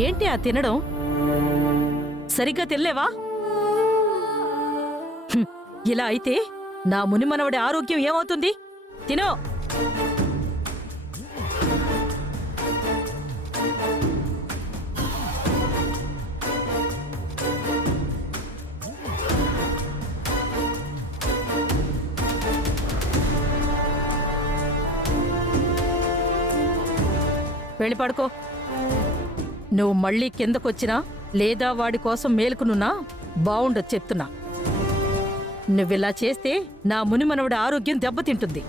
ఏంటి ఆ తినడం? సరిగ్గా తినలేవా? ఇలా అయితే నా మునిమనవడి ఆరోగ్యం ఏమవుతుంది? తినో. వెళ్ళి పడుకో. నువ్వు మళ్ళీ కిందకొచ్చినా లేదా వాడి కోసం మేలుకునున్నా బావుండదు చెప్తున్నా. నువ్విలా చేస్తే నా మునిమనవడి ఆరోగ్యం దెబ్బతింటుంది.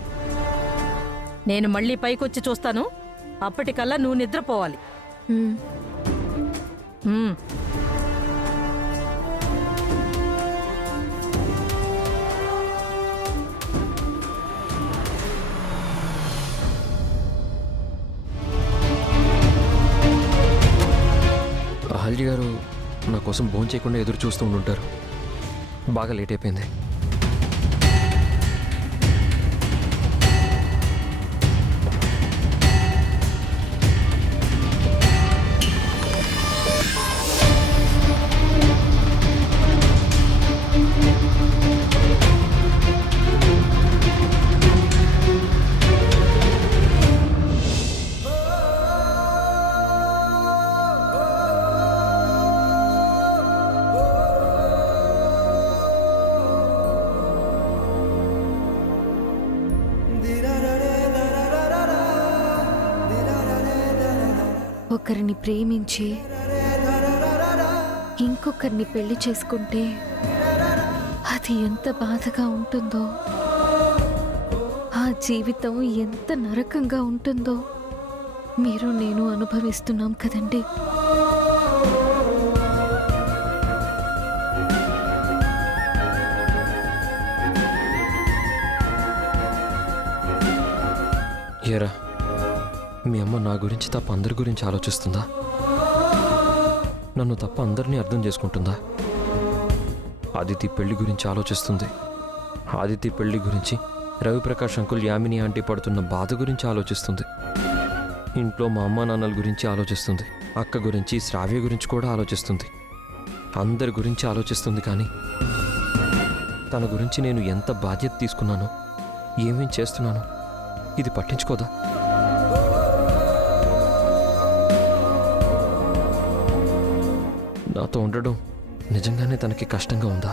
నేను మళ్ళీ పైకొచ్చి చూస్తాను. అప్పటికల్లా నువ్వు నిద్రపోవాలి. అహల్య గారు నా కోసం భోజనం చేయకుండా ఎదురు చూస్తూ ఉండుంటారు. బాగా లేట్ అయిపోయింది. ఒకరిని ప్రేమించి ఇంకొకరిని పెళ్లి చేసుకుంటే అది ఎంత బాధగా ఉంటుందో, ఆ జీవితం ఎంత నరకంగా ఉంటుందో మీరు నేను అనుభవిస్తున్నాం కదండి. ఏరా, మీ అమ్మ నా గురించి తప్ప అందరి గురించి ఆలోచిస్తుందా? నన్ను తప్ప అందరినీ అర్థం చేసుకుంటుందా? ఆదితి పెళ్లి గురించి ఆలోచిస్తుంది. ఆదితి పెళ్లి గురించి, రవిప్రకాష్ అంకుల్ యామిని ఆంటీ పడుతున్న బాధ గురించి ఆలోచిస్తుంది. ఇంట్లో మా అమ్మ నాన్నల గురించి ఆలోచిస్తుంది. అక్క గురించి, శ్రావ్య గురించి కూడా ఆలోచిస్తుంది. అందరి గురించి ఆలోచిస్తుంది. కానీ తన గురించి నేను ఎంత బాధ్యత తీసుకున్నానో, ఏమేం చేస్తున్నానో ఇది పట్టించుకోదా? నాతో ఉండడం నిజంగానే తనకి కష్టంగా ఉందా?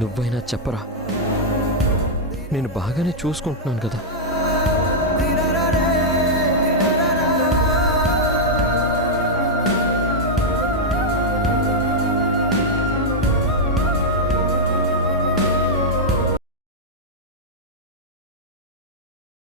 నువ్వైనా చెప్పరా. నేను బాగానే చూసుకుంటున్నాను కదా.